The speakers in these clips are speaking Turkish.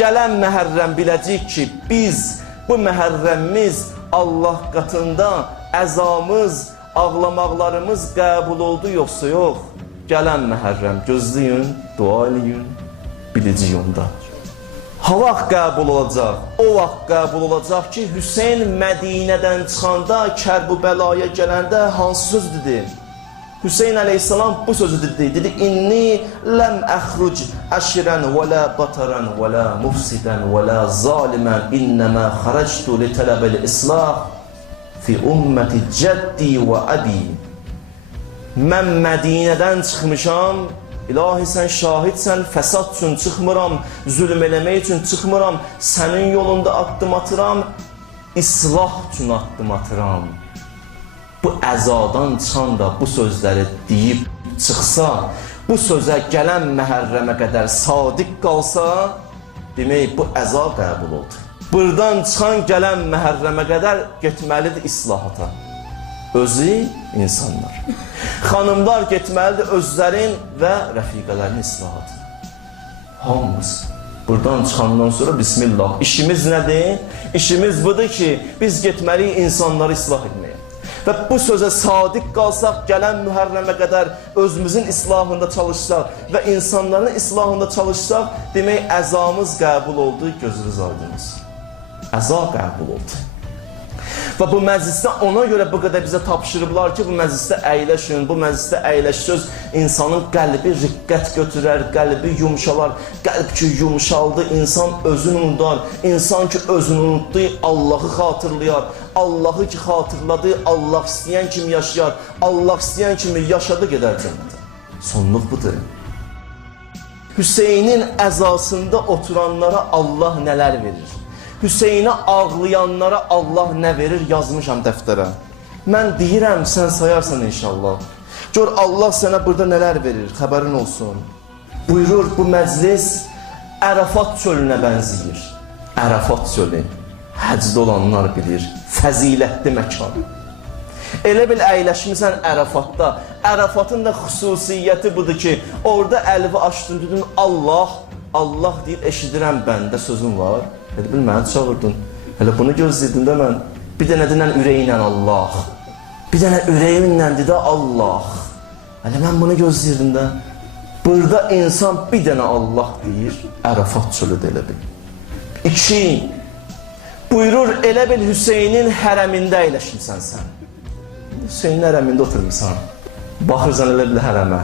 Gələn məhərrəm biləcək ki, biz bu məhərrəmimiz Allah qatında əzamız, ağlamaqlarımız qəbul oldu yoxsa yox? Gələn məhərrəm gözləyin, dua eləyin, biləcək onda. Ha vaxt qəbul olacaq, o vaxt qəbul olacaq ki, Hüseyn Mədinədən çıxanda, Kərbəlaya gələndə hansı söz dedi? Hüseyn əleyhissalam bu sözü dedi. Dedi: "İnni lem əxruc əşrən və la bataran və la mufsidan və la zaliman, innema xaractu li talabil islah fi ummati cəddi və abi." Mən Mədinədən çıxmışam. İlahi sən şahidsən, fəsad üçün çıxmıram, zülm eləmək üçün çıxmıram, sənin yolunda addım atıram, islah üçün addım atıram. Bu əzadan çıxan da bu sözləri deyib çıxsa, bu sözə gələn məhərrəmə qədər sadiq qalsa, demək bu əza qəbul oldu. Burdan çıxan gələn məhərrəmə qədər getməlidir islahata. Özü insanlar. Xanımlar getməlidir özlərin və rəfiqələrin islahatına. Hamımız buradan çıxandan sonra bismillah. İşimiz nədir? İşimiz budur ki, biz getməliyik insanları islah etməyə. Və bu sözə sadiq qalsaq, gələn mühərrəmə qədər özümüzün islahında çalışsaq və insanların islahında çalışsaq, demək əzamız qəbul oldu, gözünüz aydınız. Əza qəbul oldu. Və bu məclisdə ona görə bu qədər bizə tapşırıblar ki, bu məclisdə əyləşin, bu məclisdə əyləş söz insanın qəlbi riqqət götürər, qəlbi yumşalar, qəlb ki yumşaldı, insan özünü unutar, insan ki özünü unutdu, Allahı xatırlayar, Allahı ki xatırladı, Allah istəyən kimi yaşayar, Allah istəyən kimi yaşadı gedər cənnətə. Sonluq budur. Hüseynin əzasında oturanlara Allah nələr verir? Hüseynə ağlayanlara Allah nə verir yazmışam dəftərə. Mən deyirəm, sən sayarsan inşallah. Gör Allah sənə burada nələr verir, xəbərin olsun. Buyurur bu məclis Ərəfat çölünə bənzəyir. Ərəfat çölü. Həcdə olanlar bilir, fəzilətli məkan. Elə bil əyləşmisən Ərəfatda. Ərəfatın da xüsusiyyəti budur ki, orada əlvi açdın, dedin Allah, Allah deyib eşidirəm bəndə sözüm var. Elə bil məni çağırdın. Elə bunu gözləyirdin də mən. Bir dənə dinən ürəyinlə Allah. Bir dənə ürəyimlə dedi Allah. Elə mən bunu gözləyirdim də. Burada insan bir dənə Allah deyir, Ərəfat çölüdür elə bil. İki, buyurur elə bil Hüseynin hərəmində əyləşmisən sən. Hüseynin hərəmində oturmuşsan. Baxırsan elə bil hərəmə.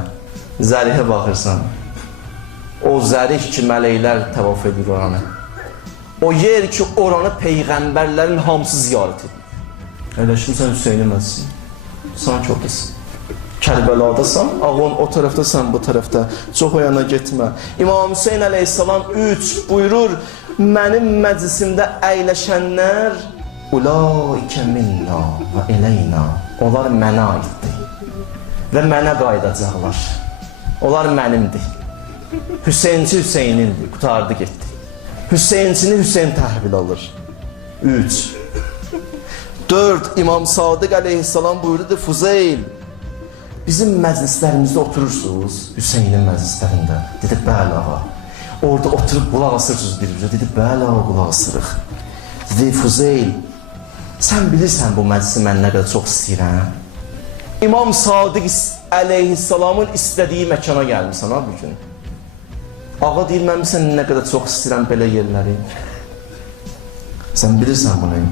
Zərihə baxırsan. O zərih ki, mələklər təvaf edir oranı. O yer ki, oranı peyğəmbərlərin hamısı ziyarət edir. Əyləşmirsən Hüseynin məscidində. Sanki oradasın. Kərbəladasan, ağon o tərəfdəsən, bu tərəfdə. Çox o getmə. İmam Hüseyn əleyhissalam 3 buyurur, mənim məclisimdə əyləşənlər ulaikə minna və eləyna. Onlar mənə aiddir. Və mənə qayıdacaqlar. Onlar mənimdir. Hüseynçi Hüseynindir. Qutardı getdi. Hüseynçini Hüseyn təhvil alır. 3 4 İmam Sadiq əleyhissalam buyurdu Fuzeyl Bizim məclislərimizdə oturursunuz Hüseynin məclislərində. Dedi bəli ağa. Orada oturub qulaq asırsınız bir-birinə. Dedi bəli ağa qulaq asırıq. Dedi Fuzeyl sən bilirsən bu məclisi mən nə qədər çox istəyirəm. İmam Sadiq is- əleyhissalamın istədiyi məkana gəlmisən ha bu gün. Ağa deyir mən bilirsən nə qədər çox istəyirəm belə yerləri. Sən bilirsən bunu.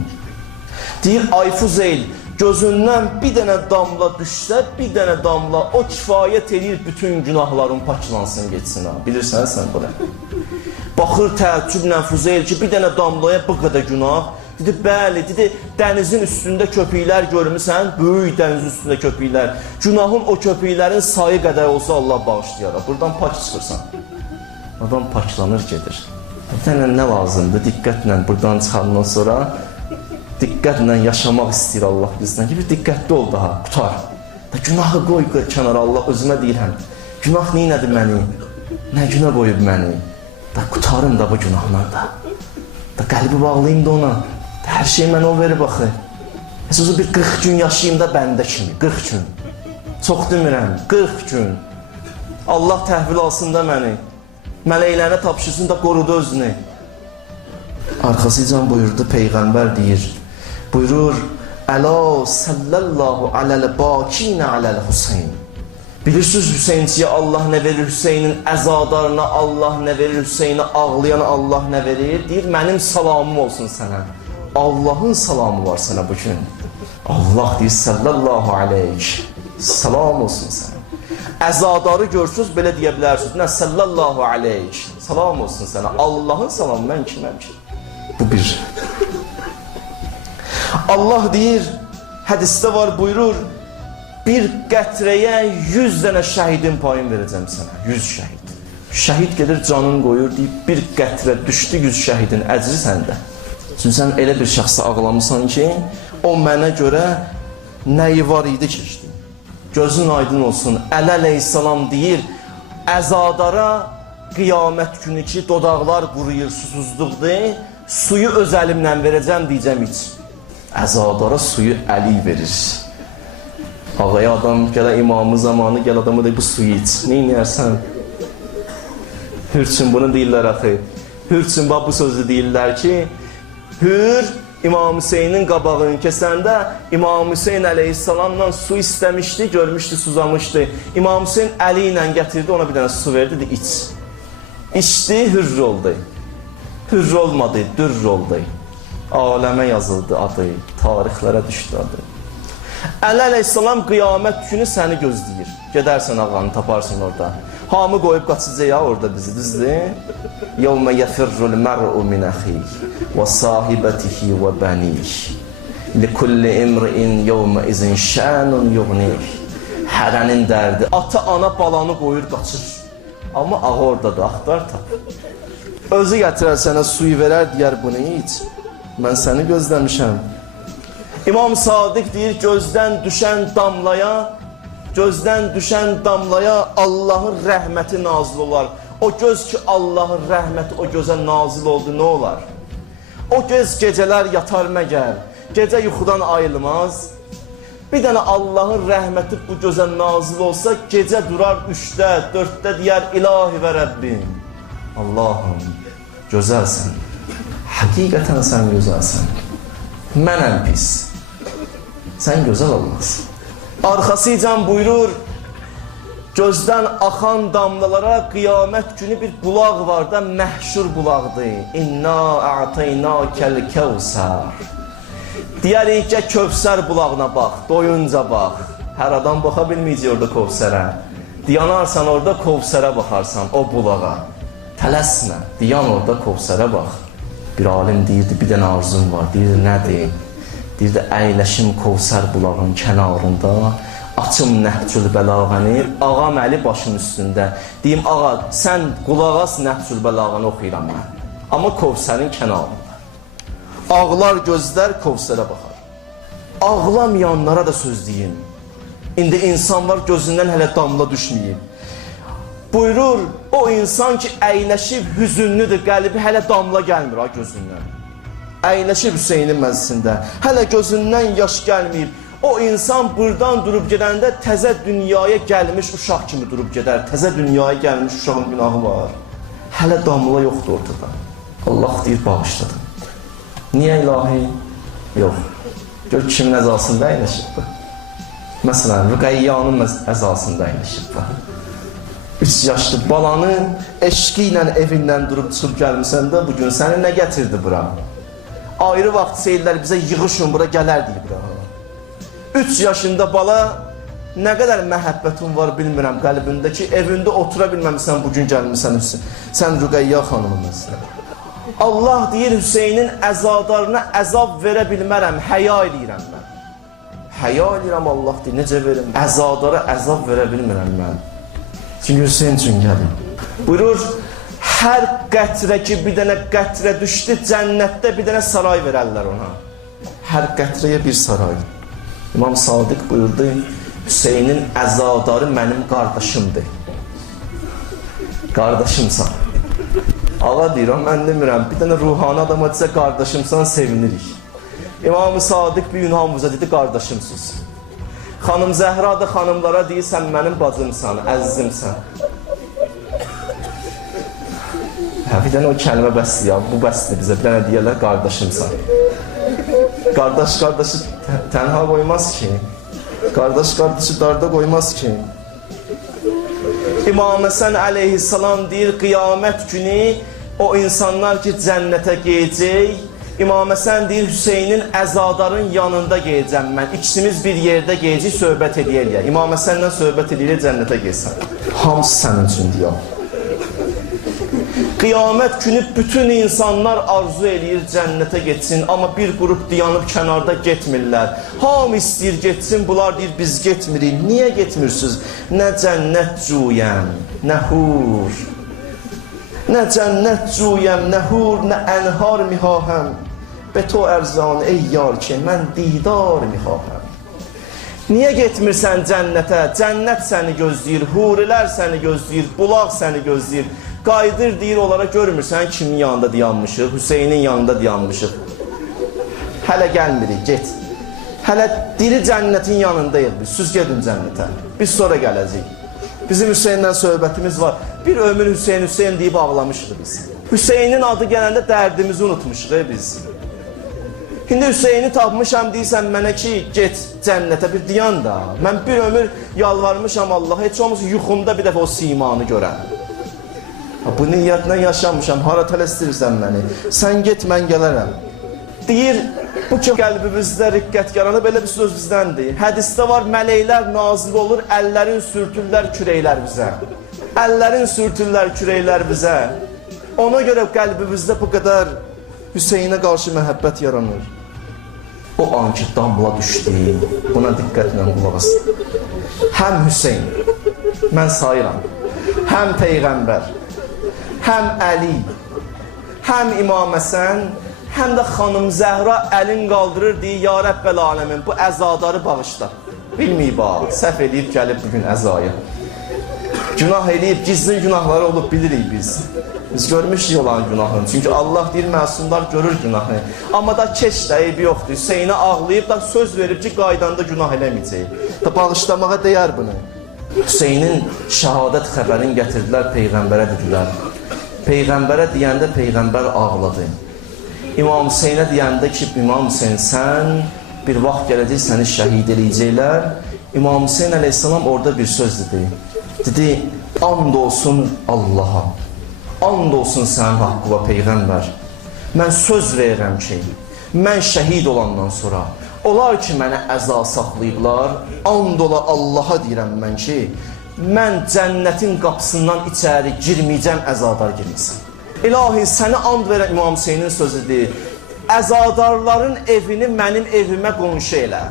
Deyir ay Fuzeyl gözündən bir dənə damla düşsə, bir dənə damla o kifayət edir bütün günahların paklansın getsin ha. Bilirsən sən bunu. Baxır təəccüblə Fuzeyl ki, bir dənə damlaya bu qədər günah. Dedi, bəli, dedi, dənizin üstündə köpüklər görmüsən, böyük dənizin üstündə köpüklər. Günahın o köpüklərin sayı qədər olsa Allah bağışlayar. Buradan pak çıxırsan. Adam paklanır gedir. Bir dənə nə lazımdır? Diqqətlə buradan çıxandan sonra diqqətlə yaşamaq istəyir Allah bizdən ki, bir diqqətli ol daha, qutar. Da günahı qoy kənara Allah özümə deyirəm. Günah neynədir məni? Nə günah qoyub məni? Da qutarım da bu günahla da. Da qəlbi bağlayım da ona. Da hər şey mənə o verib axı. Əsası bir 40 gün yaşayayım da bəndə kimi, 40 gün. Çox demirəm, 40 gün. Allah təhvil alsın da məni. Mələklərinə tapşırsın da qorudu özünü. Arkasıcan buyurdu Peygamber deyir. Buyurur, Əla sallallahu aləl bakinə aləl Hüseyin. Bilirsiniz Hüseyinçiyə Allah nə verir, Hüseynin əzadarına Allah nə verir, Hüseynə ağlayana Allah nə verir? Deyir, mənim salamım olsun sənə. Allahın salamı var sənə bu gün. Allah deyir, sallallahu aleyh. Salam olsun sənə. Əzadarı görsünüz, belə deyə bilərsiniz. Nə, sallallahu aleyh. Salam olsun sənə. Allahın salamı, mən kiməm ki? Bu bir. Allah deyir, hədisdə var buyurur, bir qətrəyə 100 dənə şəhidin payını verəcəm sənə. 100 şəhid. Şəhid gedir canın qoyur deyib bir qətrə düşdü 100 şəhidin əcri səndə. Çünki sən elə bir şəxsə ağlamısan ki, o mənə görə nəyi var idi keçdi. Gözün aydın olsun. Ələ əleyhissalam deyir, əzadara qiyamət günü ki, dodaqlar quruyur, susuzluqdur, suyu öz əlimlə verəcəm deyəcəm iç. Əzadara suyu əli verir. Ağaya adam gələ imamı zamanı gəl adamı da bu suyu iç. Ne inersən? Hürçün bunu deyirlər axı. Hürçün bax bu sözü deyirlər ki, Hür İmam Hüseynin qabağını kesəndə İmam Hüseyn əleyhissalamla su istəmişdi, görmüşdü, suzamışdı. İmam Hüseyn əli ilə gətirdi, ona bir dənə su verdi, dedi iç. İçdi, hürr oldu. Hürr olmadı, dürr oldu. Aləmə yazıldı adı, tarixlərə düşdü adı. Əli əleyhissalam qiyamət günü səni gözləyir. Gedərsən ağanı taparsın orada. Hamı qoyub qaçacaq ya orada bizi, düzdür? Yevmə yefirrul mər'u min əxih və sahibatihi və bənih. Likulli imri'in yevmə izin şənun yuğnih. Hərənin dərdi. Ata, ana balanı qoyur qaçır. Amma ağa oradadır, axtar tap. Özü gətirər sənə suyu verər, deyər bunu iç. Mən səni gözləmişəm. İmam Sadiq deyir gözdən düşən damlaya, gözdən düşən damlaya Allahın rəhməti nazil olar. O göz ki Allahın rəhməti o gözə nazil oldu, nə olar? O göz gecələr yatar məgər, gecə yuxudan ayılmaz. Bir dənə Allahın rəhməti bu gözə nazil olsa, gecə durar üçdə, dörddə deyər ilahi və Rəbbim. Allahım, gözəlsən. Həqiqətən sən gözəlsən. Mənəm pis. Sən gözəl olmazsın. Arxasıcan buyurur, gözdən axan damlalara qiyamət günü bir bulaq var da məhşur bulaqdır. İnna a'taynakal kəvsər. Deyərik ki, Kövsər bulağına bax, doyunca bax. Hər adam baxa bilməyəcək orada Kövsərə. Dayanarsan orada Kövsərə baxarsan, o bulağa. Tələsmə, dayan orada Kövsərə bax. Bir alim deyirdi, bir dənə arzum var. Deyirdi, nədir? Deyirdi, əyləşim Kovsər bulağın kənarında, açım Nəhcül Bəlağəni, ağam Əli başın üstündə. Deyim, ağa, sən qulaq as Nəhcül Bəlağəni oxuyuram mən. Amma Kovsərin kənarında. Ağlar gözlər Kovsərə baxar. Ağlamayanlara da söz deyim. İndi insan var gözündən hələ damla düşməyib. Buyurur, o insan ki əyləşib hüzünlüdür, qəlbi hələ damla gəlmir ha gözündən əyləşib Hüseynin məclisində. Hələ gözündən yaş gəlməyib. O insan buradan durub gedəndə təzə dünyaya gəlmiş uşaq kimi durub gedər. Təzə dünyaya gəlmiş uşağın günahı var. Hələ damla yoxdur ortada. Allah deyir bağışladım. Niyə ilahi? Yox. Gör kimin əzasında əyləşib bu. Məsələn, Rüqəyyanın əzasında əyləşib. 3 yaşlı balanın eşqi ilə evindən durub çıxıb gəlmisən də bugün səni nə gətirdi bura? ayrı vaxt seyirlər bizə yığışın bura gələr deyib bura. 3 yaşında bala nə qədər məhəbbətin var bilmirəm qəlbində ki, evində otura bilməmisən bu gün gəlmisən Hüseyn. Sən Rüqəyya xanımımızsan. Allah deyir Hüseynin əzadarına əzab verə bilmərəm, həya eləyirəm mən. Həya eləyirəm Allah deyir, necə verim? Əzadara əzab verə bilmirəm mən. Çünki Hüseyn üçün gəlir. Buyurur, hər qətrə ki bir dənə qətrə düşdü, cənnətdə bir dənə saray verərlər ona. Hər qətrəyə bir saray. İmam Sadiq buyurdu, Hüseynin əzadarı mənim qardaşımdır. Qardaşımsan. Ağa deyirəm, mən demirəm, bir dənə ruhani adama desə qardaşımsan, sevinirik. İmam Sadiq bir ünhamıza dedi, qardaşımsınız. Xanım Zəhra da xanımlara deyir, sən mənim bacımsan, əzizimsən. Hə, bir dənə o kəlmə bəsdir ya, bu bəsdir bizə. Bir dənə deyərlər qardaşımsan. Qardaş qardaşı tə- tənha qoymaz ki. Qardaş qardaşı darda qoymaz ki. İmam Həsən əleyhissalam deyir, qiyamət günü o insanlar ki cənnətə gedəcək, İmam Həsən deyir, Hüseynin əzadarın yanında gedəcəm mən. İkisimiz bir yerdə gedəcək, söhbət edəyək. İmam Həsənlə söhbət edəyək, cənnətə getsən. Hamısı sənin üçün deyir. Qiyamət günü bütün insanlar arzu eləyir cənnətə getsin, amma bir qrup dayanıb kənarda getmirlər. Hamı istəyir getsin, bunlar deyir biz getmirik. Niyə getmirsiniz? Nə cənnət cuyəm, nə hur. Nə cənnət cuyəm, nə hur, nə ənhar mihahəm. Be to ərzan ey yar ki, mən didar mihahəm. Niyə getmirsən cənnətə? Cənnət səni gözləyir, hurilər səni gözləyir, bulaq səni gözləyir. Qayıdır deyir onlara görmürsən kimin yanında dayanmışıq? Hüseynin yanında dayanmışıq. Hələ gəlmirik, get. Hələ diri cənnətin yanındayıq biz. Siz gedin cənnətə. Biz sonra gələcəyik. Bizim Hüseynlə söhbətimiz var. Bir ömür Hüseyn Hüseyn deyib ağlamışıq biz. Hüseynin adı gələndə dərdimizi unutmuşuq ey biz. İndi Hüseyni tapmışam deyirsən mənə ki, get cənnətə bir diyan da. Mən bir ömür yalvarmışam Allah, heç olmasa yuxumda bir dəfə o simanı görəm. Bu niyyətlə yaşamışam, hara tələsdirirsən məni? Sən get, mən gələrəm. Deyir, bu ki qəlbimizdə riqqət yaranıb, belə bir söz bizdəndir. Hədisdə var, mələklər nazil olur, əllərin sürtürlər kürəklər bizə. Əllərin sürtürlər kürəklər bizə. Ona görə qəlbimizdə bu qədər Hüseynə qarşı məhəbbət yaranır. O an ki damla düşdü, buna diqqətlə qulaq as. Həm Hüseyn, mən sayıram, həm Peyğəmbər, həm Əli, həm İmam Həsən, həm də xanım Zəhra əlin qaldırır deyir, ya Rəbbəl aləmin, bu əzadarı bağışla. Bilməyib ha, səhv edib gəlib bugün əzaya. Günah eləyib, gizli günahları olub bilirik biz. Biz görmüşük olan günahını. Çünki Allah deyir, məsumlar görür günahını. Amma da keç də eybi yoxdur. Hüseynə ağlayıb da söz verib ki, qaydanda günah eləməyəcək. Da bağışlamağa dəyər bunu. Hüseynin şəhadət xəbərini gətirdilər Peyğəmbərə dedilər. Peyğəmbərə deyəndə Peyğəmbər ağladı. İmam Hüseynə deyəndə ki, İmam Hüseyn sən bir vaxt gələcək səni şəhid eləyəcəklər. İmam Hüseyn əleyhissalam orada bir söz dedi. Dedi, and olsun Allaha. And olsun sənin haqqıva Peyğəmbər. Mən söz verirəm ki, mən şəhid olandan sonra onlar ki mənə əza saxlayıblar, and ola Allaha deyirəm mən ki, mən cənnətin qapısından içəri girməyəcəm, əzadar girməsin. İlahi, səni and verən İmam Hüseynin sözüdür. Əzadarların evini mənim evimə qonşu elə.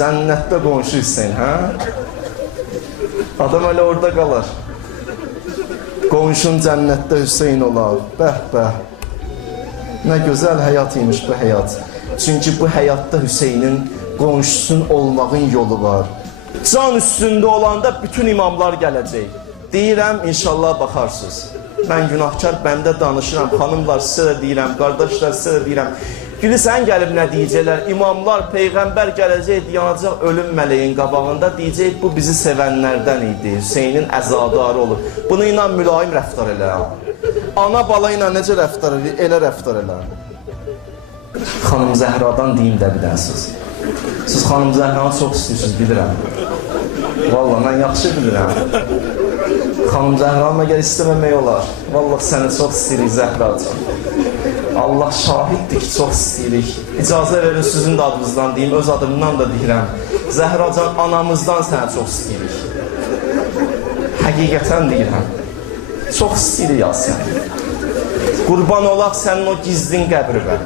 Cənnətdə qonşu Hüseyn, hə? Adam elə orada qalır. Qonşun cənnətdə Hüseyn olar. Bəh, bəh. Nə gözəl həyat imiş bu həyat. Çünki bu həyatda Hüseynin qonşusun olmağın yolu var. Can üstündə olanda bütün imamlar gələcək. Deyirəm, inşallah baxarsınız. Mən günahkar bəndə danışıram. Xanımlar sizə də deyirəm, qardaşlar sizə də deyirəm. Gülüsən gəlib nə deyəcəklər? İmamlar, peyğəmbər gələcək, dayanacaq ölüm mələyin qabağında deyəcək bu bizi sevənlərdən idi. Hüseynin əzadarı olur. Bunu ilə mülayim rəftar elə. Ana bala ilə necə rəftar elə? Elə rəftar elə. Xanım Zəhradan deyim də bir dənə söz. Siz xanım Zəhranı çox istəyirsiniz, bilirəm. Valla mən yaxşı bilirəm. Xanım Zəhranı məgər istəməmək olar. Valla səni çox istəyirik Zəhracığım. Allah şahiddir ki, çox istəyirik. İcazə verin sizin də adınızdan deyim, öz adımdan da deyirəm. Zəhracan anamızdan səni çox istəyirik. Həqiqətən deyirəm. Çox istəyirik ya səni. Qurban olaq sənin o gizlin qəbribə.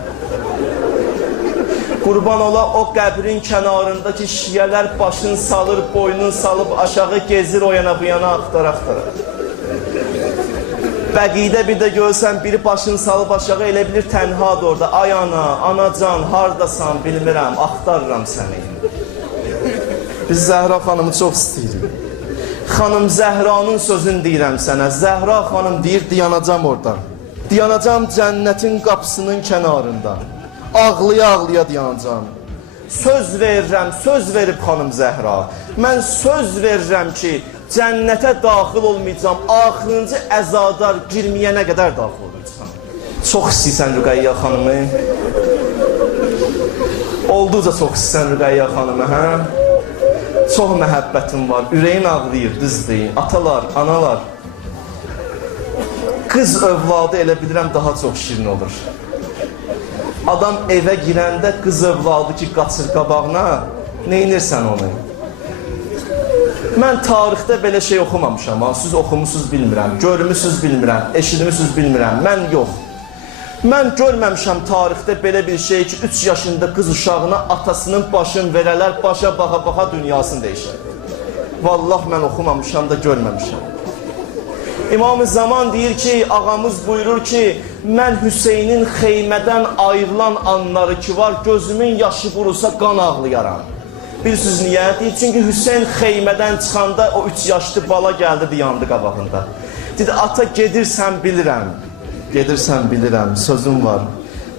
Qurban ola o qəbrin kənarındakı şiyələr başın salır, boynun salıb aşağı gezir o yana bu yana axtara-axtara. Bəqidə bir də görsən biri başını salıb aşağı elə bilir tənhadır orada. Ay ana, anacan, hardasan bilmirəm, axtarıram səni. Biz Zəhra xanımı çox istəyirik. Xanım Zəhranın sözünü deyirəm sənə. Zəhra xanım deyir, dayanacam orada. Dayanacam cənnətin qapısının kənarında. Ağlaya-ağlaya dayanacam. Söz verirəm, söz verib xanım Zəhra. Mən söz verirəm ki, cənnətə daxil olmayacağam. Axırıncı əzadar girməyənə qədər daxil olacağam. Çox istəyirsən Rüqəyyə xanımı? Olduqca çox istəyirsən Rüqəyyə xanımı, hə? Çox məhəbbətim var. Ürəyin ağrıyır, düzdür. Atalar, analar. Qız övladı elə bilirəm daha çox şirin olur. Adam evə girəndə qız övladı ki qaçır qabağına, neynirsən onu? Mən tarixdə belə şey oxumamışam. Siz oxumusunuz bilmirəm, görmüsüz bilmirəm, eşitmisiniz bilmirəm. Mən yox. Mən görməmişəm tarixdə belə bir şey ki, 3 yaşında qız uşağına atasının başını verələr, başa baxa-baxa dünyasını dəyişər. Vallah mən oxumamışam da görməmişəm. İmam-ı Zaman deyir ki, ağamız buyurur ki, mən Hüseynin xeymədən ayrılan anları ki var, gözümün yaşı qurusa qan ağlayaram. Bilirsiniz niyə? Deyir, çünki Hüseyn xeymədən çıxanda o 3 yaşlı bala gəldi, dayandı qabağında. Dedi, ata gedirsən bilirəm. Gedirsən bilirəm, sözüm var.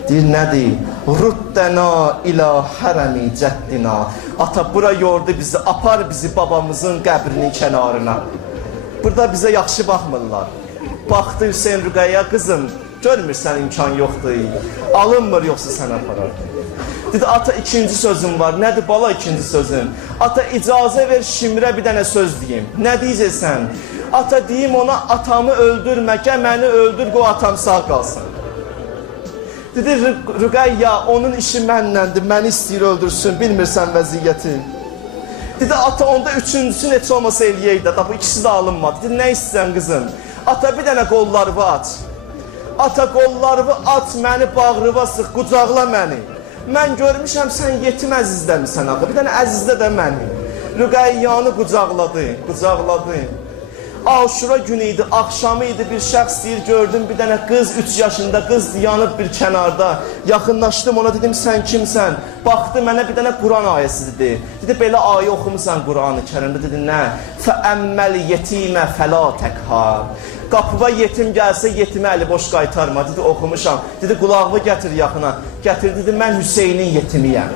Deyir, nədir? Ruddəna ilə hərəmi cəddina. Ata bura yordu bizi, apar bizi babamızın qəbrinin kənarına. Burada bizə yaxşı baxmırlar. Baxdı Hüseyn Rüqəyyə qızım, görmürsən imkan yoxdur. Alınmır yoxsa sən aparar. Dedi ata ikinci sözüm var. Nədir bala ikinci sözün? Ata icazə ver Şimrə bir dənə söz deyim. Nə deyəcəksən? Ata deyim ona atamı öldürmə, gəl məni öldür, qoy atam sağ qalsın. Dedi Rü- Rüqəyyə onun işi mənləndir, məni istəyir öldürsün, bilmirsən vəziyyəti. Dedi ata onda üçüncüsü neçə olmasa eləyək də. Bu ikisi də alınmadı. Dedi nə istəyirsən qızım? Ata bir dənə qollarımı aç. Ata qollarımı aç, məni bağrıva sıx, qucaqla məni. Mən görmüşəm sən yetim əzizdəmisən axı. Bir dənə əzizdə də məni. Rüqəyyanı qucaqladı, qucaqladı. Aşura günü idi, axşamı idi, bir şəxs deyir, gördüm bir dənə qız, 3 yaşında qız yanıb bir kənarda. Yaxınlaşdım ona dedim, sən kimsən? Baxdı mənə bir dənə Quran ayəsi dedi. Dedi, belə ayə oxumusan Qur'an-ı Kərimdə? Dedi, nə? Fəəmməl yetimə fəla təkhar. Qapıva yetim gəlsə yetimə əli boş qaytarma. Dedi, oxumuşam. Dedi, qulağımı gətir yaxına. Gətir, dedi, mən Hüseynin yetimiyəm.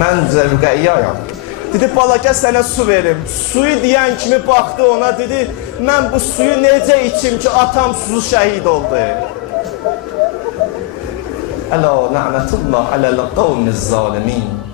Mən Rüqəyyəyəm. Dedi, bala gəl sənə su verim. Suyu deyən kimi baxdı ona, dedi, mən bu suyu necə içim ki, atam susuz şəhid oldu. Əla na'nətullah aləl qavmiz zalimin.